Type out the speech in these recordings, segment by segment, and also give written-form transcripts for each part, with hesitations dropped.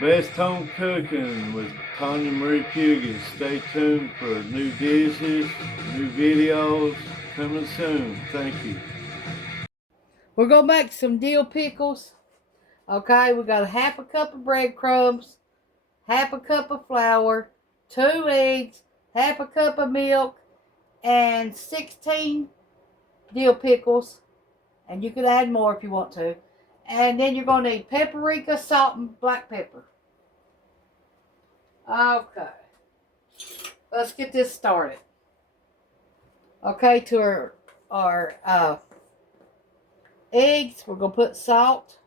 Best Home Cooking with Tawynia M Fugate. Stay tuned for new dishes, new videos coming soon. Thank you. We're going to make some dill pickles. Okay, we got a half a cup of breadcrumbs, half a cup of flour, 2 eggs, half a cup of milk, and 16 dill pickles. And you can add more if you want to. And then you're going to need paprika, salt, and black pepper. Okay. Let's get this started. Okay, to our eggs, we're going to put salt.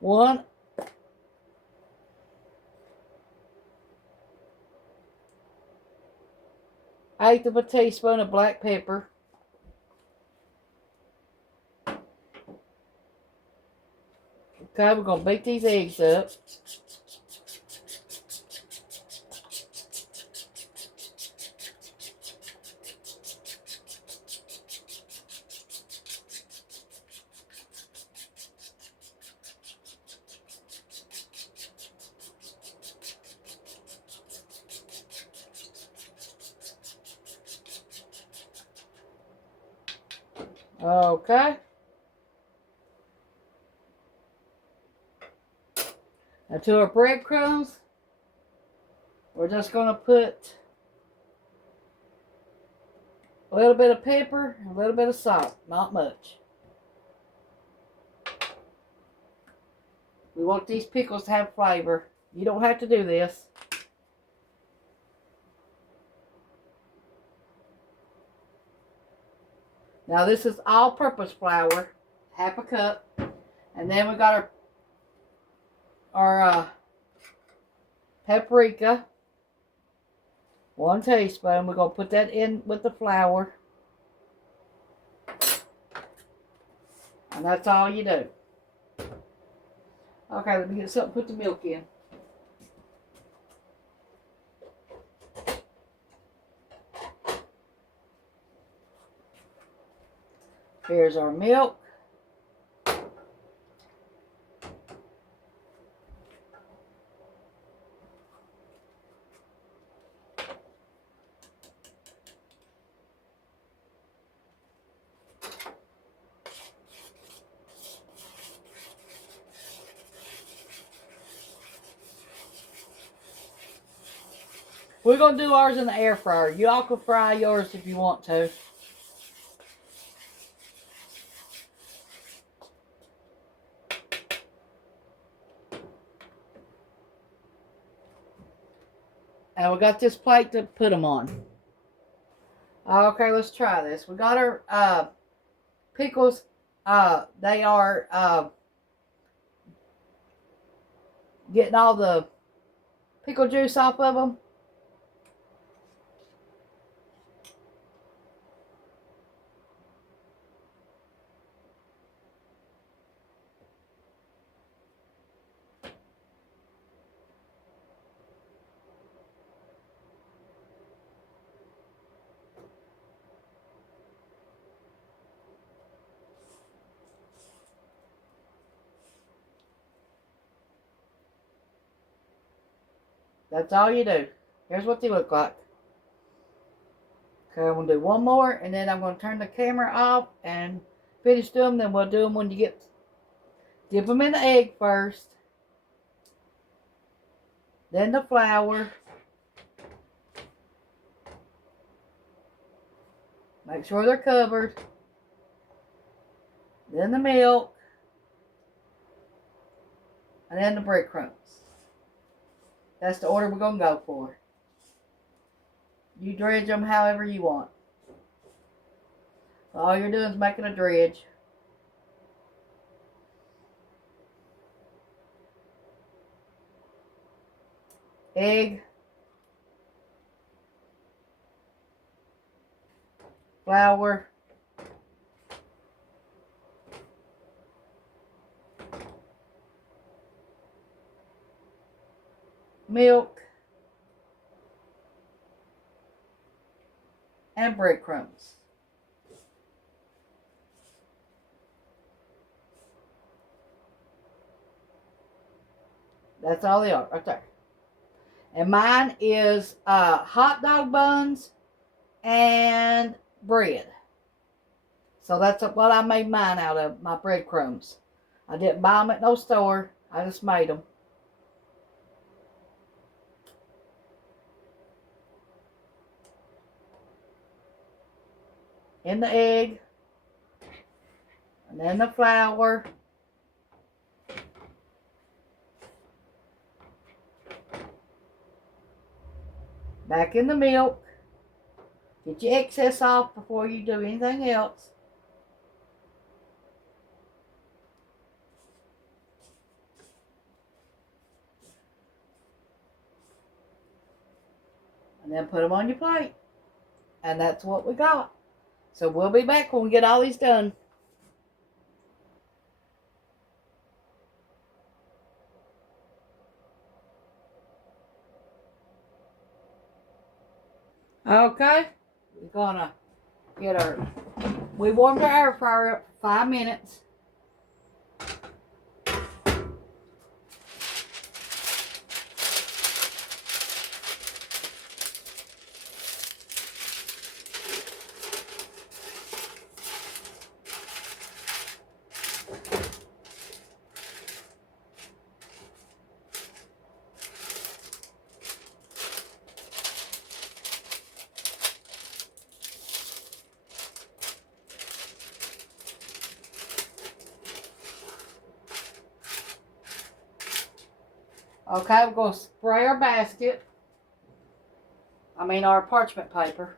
One eighth of a teaspoon of black pepper. Okay, we're going to beat these eggs up. Okay. Now to our breadcrumbs, we're just going to put a little bit of pepper, a little bit of salt, not much. We want these pickles to have flavor. You don't have to do this. Now this is all-purpose flour, half a cup. And then we got our paprika, 1 teaspoon. We're going to put that in with the flour. And that's all you do. Okay, let me get something to put the milk in. Here's our milk. We're going to do ours in the air fryer. Y'all can fry yours if you want to. And we got this plate to put them on. Okay, let's try this. We got our pickles. They are getting all the pickle juice off of them. That's all you do. Here's what they look like. Okay, I'm going to do one more, and then I'm going to turn the camera off and finish them. Then we'll do them when you get... Dip them in the egg first. Then the flour. Make sure they're covered. Then the milk. And then the breadcrumbs. That's the order we're going to go for. You dredge them however you want. All you're doing is making a dredge. Egg. Flour. milk, and breadcrumbs. That's all they are, right there. And mine is hot dog buns and bread. So that's what I made mine out of, my breadcrumbs. I didn't buy them at no store. I just made them. In the egg. And then the flour. Back in the milk. Get your excess off before you do anything else. And then put them on your plate. And that's what we got. So we'll be back when we get all these done. Okay. We're gonna get our... We warmed our air fryer up for 5 minutes. Okay, we're going to spray our basket. Our parchment paper.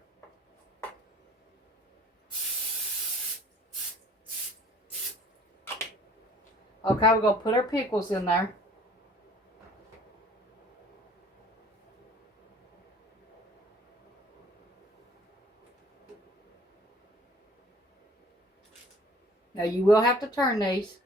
Okay, we're going to put our pickles in there. Now you will have to turn these.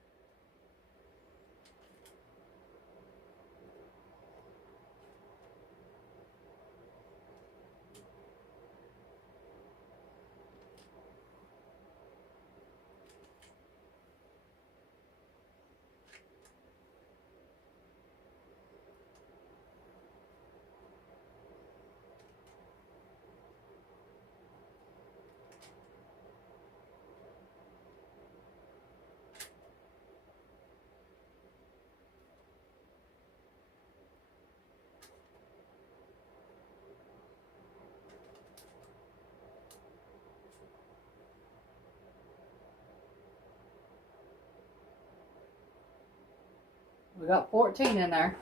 We got 14 in there.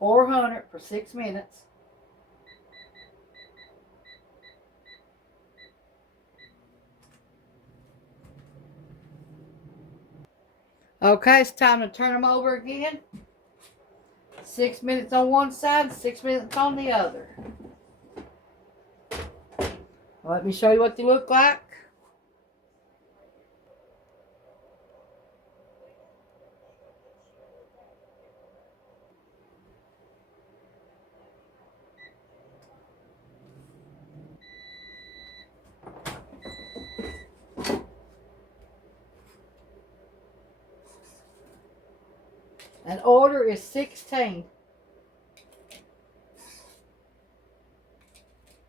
$400 for 6 minutes. Okay, it's time to turn them over again. 6 minutes on one side, 6 minutes on the other. Let me show you what they look like. An order is 16.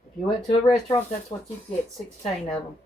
If you went to a restaurant, that's what you get, 16 of them.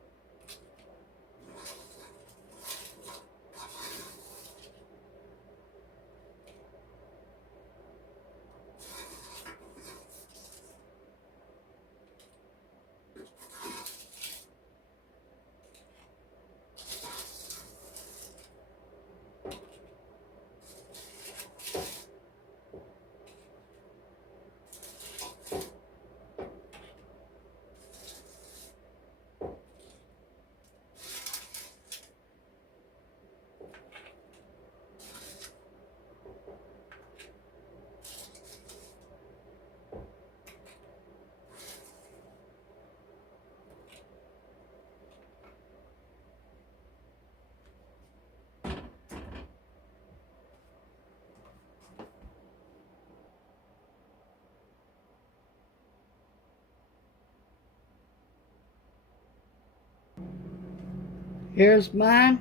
Here's mine.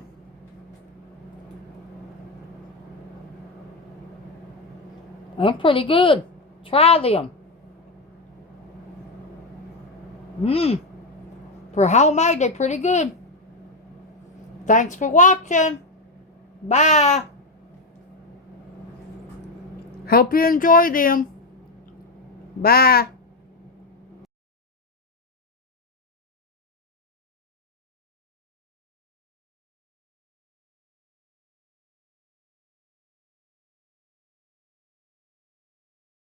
I'm pretty good. Try them. For homemade, they're pretty good. Thanks for watching. Bye. Hope you enjoy them. Bye.